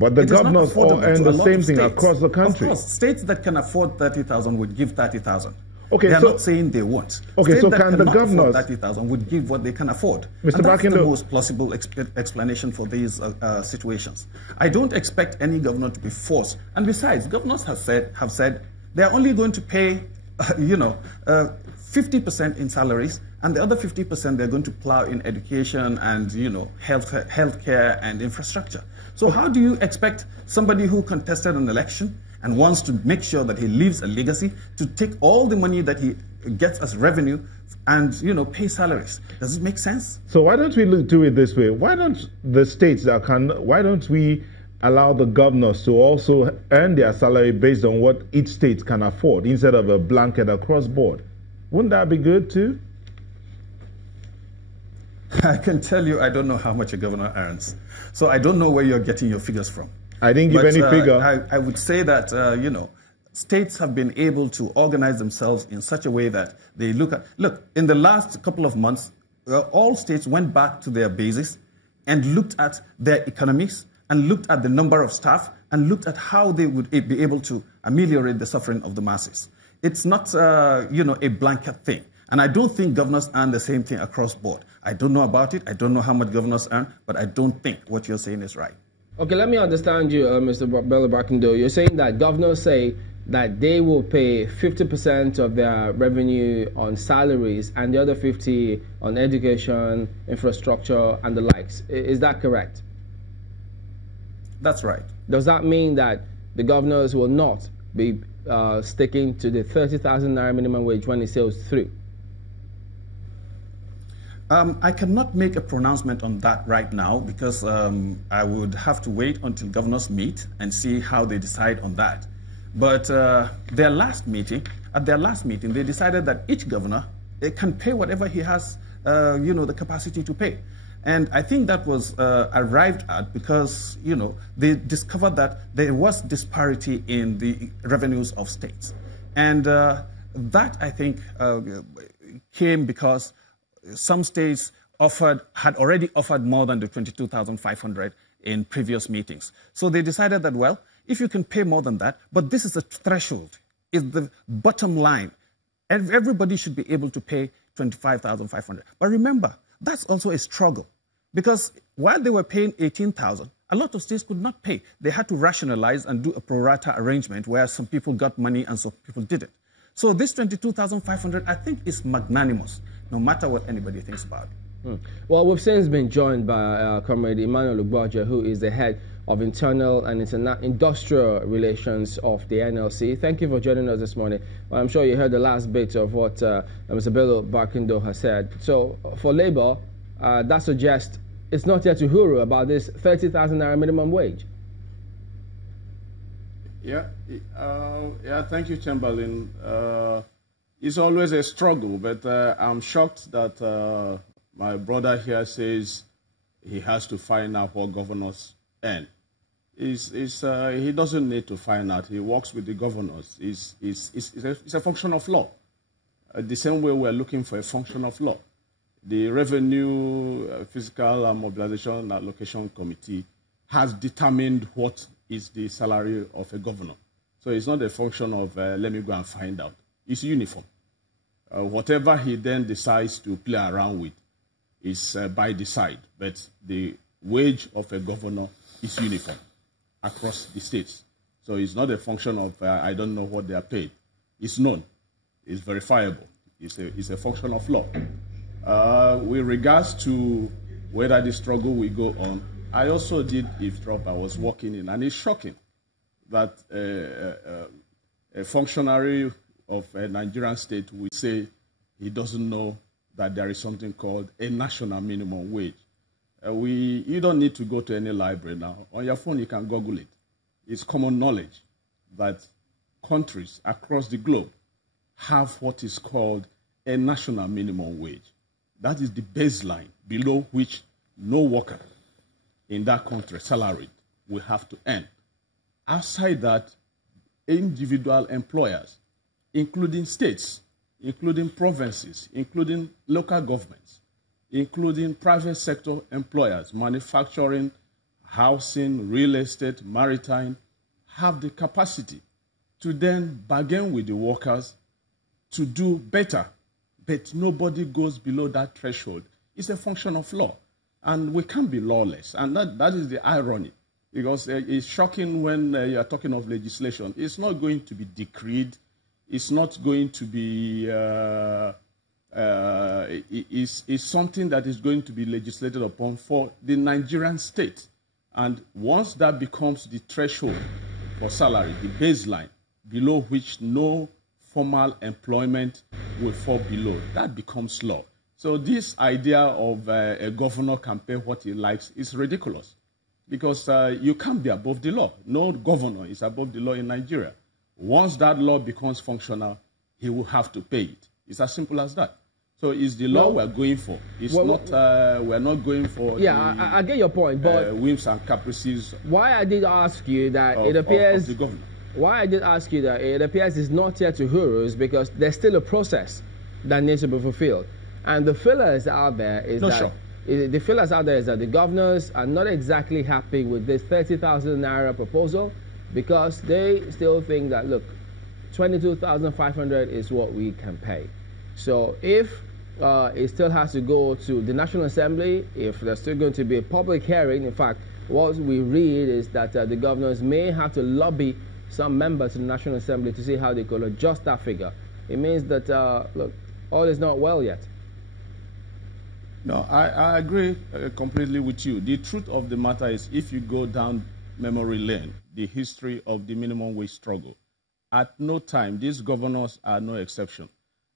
But the governors all earn the same thing across the country. Of course, states that can afford 30,000 would give 30,000. Okay, they are not saying they won't. Okay, states so that can the governors 30,000 would give what they can afford. Mr. And that's Barkindo, the most plausible explanation for these situations. I don't expect any governor to be forced. And besides, governors have said they are only going to pay, 50% in salaries, and the other 50% they're going to plow in education and, healthcare and infrastructure. So how do you expect somebody who contested an election and wants to make sure that he leaves a legacy to take all the money that he gets as revenue and, pay salaries? Does it make sense? So why don't we do it this way? Why don't the states why don't we allow the governors to also earn their salary based on what each state can afford instead of a blanket across board? Wouldn't that be good too? I can tell you I don't know how much a governor earns. So I don't know where you're getting your figures from. I didn't give any figure. I would say that, states have been able to organize themselves in such a way that they look, in the last couple of months, all states went back to their bases and looked at their economies and looked at the number of staff and looked at how they would be able to ameliorate the suffering of the masses. It's not, a blanket thing. And I don't think governors earn the same thing across board. I don't know about it. I don't know how much governors earn, but I don't think what you're saying is right. Okay, let me understand you, Mr. Bello-Barkindo. You're saying that governors say that they will pay 50% of their revenue on salaries and the other 50% on education, infrastructure, and the likes. Is that correct? That's right. Does that mean that the governors will not be sticking to the 30,000 naira minimum wage when it sails through? I cannot make a pronouncement on that right now because I would have to wait until governors meet and see how they decide on that. But at their last meeting, they decided that each governor can pay whatever he has, the capacity to pay. And I think that was arrived at because, they discovered that there was disparity in the revenues of states. And that, I think, came because some states had already offered more than the 22,500 in previous meetings. So they decided that, well, if you can pay more than that, but this is the threshold, is the bottom line. Everybody should be able to pay 25,500. But remember, that's also a struggle because while they were paying 18,000, a lot of states could not pay. They had to rationalize and do a pro rata arrangement where some people got money and some people didn't. So this 22,500, I think, is magnanimous, no matter what anybody thinks about it. Well, we've since been joined by Comrade Emmanuel Ugboaja, who is the head of internal and industrial relations of the NLC. Thank you for joining us this morning. Well, I'm sure you heard the last bit of what Mr. Bello-Barkindo has said. So for Labour, that suggests it's not yet uhuru about this 30,000 naira minimum wage. Yeah, thank you, Chamberlain. It's always a struggle, but I'm shocked that my brother here says he has to find out what governors earn. He doesn't need to find out. He works with the governors. It's a function of law. The same way we're looking for a function of law. The Revenue, Fiscal and Mobilization and Allocation Committee has determined what is the salary of a governor. So it's not a function of, let me go and find out. It's uniform. Whatever he then decides to play around with is by the side. But the wage of a governor is uniform across the states. So it's not a function of, I don't know what they are paid. It's known. It's verifiable. It's a function of law. With regards to whether the struggle will go on, I also did eavesdrop. I was walking in, and it's shocking that a functionary of a Nigerian state will say he doesn't know that there is something called a national minimum wage. You don't need to go to any library now. On your phone, you can Google it. It's common knowledge that countries across the globe have what is called a national minimum wage. That is the baseline below which no worker in that country, salaried, will have to earn. Outside that, individual employers, including states, including provinces, including local governments, including private sector employers, manufacturing, housing, real estate, maritime, have the capacity to then bargain with the workers to do better. But nobody goes below that threshold. It's a function of law. And we can't be lawless. And that is the irony. Because it's shocking when you're talking of legislation. It's not going to be decreed. It's not going to be... it's something that is going to be legislated upon for the Nigerian state. And once that becomes the threshold for salary, the baseline, below which no formal employment will fall below, that becomes law. So this idea of a governor can pay what he likes is ridiculous, because you can't be above the law. No governor is above the law in Nigeria. Once that law becomes functional, he will have to pay it. It's as simple as that. So it's the law we're going for. It's we're not going for I get your point, but whims and caprices. Why I did ask you that it appears... Of the governor. Why I did ask you that it appears it's not yet to Hurus, because there's still a process that needs to be fulfilled. And the fillers out there is the fillers out there is that the governors are not exactly happy with this 30,000 naira proposal, because they still think that, look, 22,500 is what we can pay. So if it still has to go to the National Assembly, if there's still going to be a public hearing, in fact, what we read is that the governors may have to lobby some members in the National Assembly to see how they could adjust that figure. It means that, look, all is not well yet. No, I agree completely with you. The truth of the matter is, if you go down memory lane, the history of the minimum wage struggle, at no time, these governors are no exception.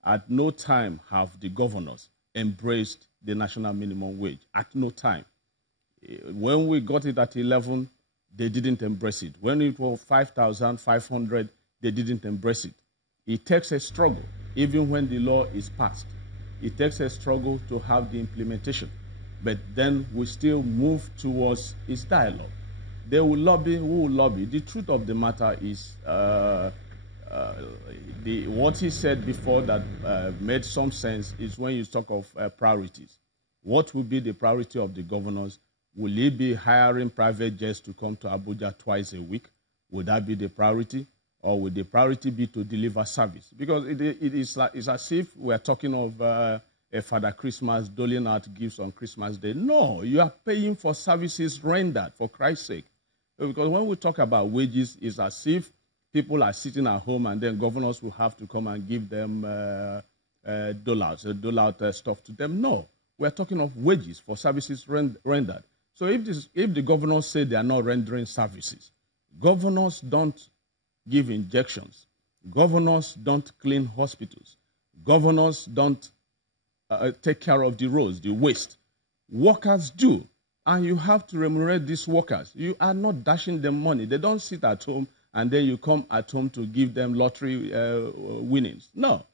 At no time have the governors embraced the national minimum wage. At no time. When we got it at 11, they didn't embrace it. When it was 5,500, they didn't embrace it. It takes a struggle, even when the law is passed. It takes a struggle to have the implementation. But then we still move towards its dialogue. They will lobby, who will lobby. The truth of the matter is what he said before that made some sense is when you talk of priorities. What will be the priority of the governors? Will it be hiring private jets to come to Abuja twice a week? Would that be the priority? Or would the priority be to deliver service? Because it's as if we're talking of a Father Christmas doling out gifts on Christmas Day. No, you are paying for services rendered, for Christ's sake. Because when we talk about wages, it's as if people are sitting at home and then governors will have to come and give them dole out stuff to them. No, we're talking of wages for services rendered. So if the governors say they are not rendering services, governors don't give injections, governors don't clean hospitals, governors don't take care of the roads, the waste. Workers do, and you have to remunerate these workers. You are not dashing them money. They don't sit at home and then you come at home to give them lottery winnings. No.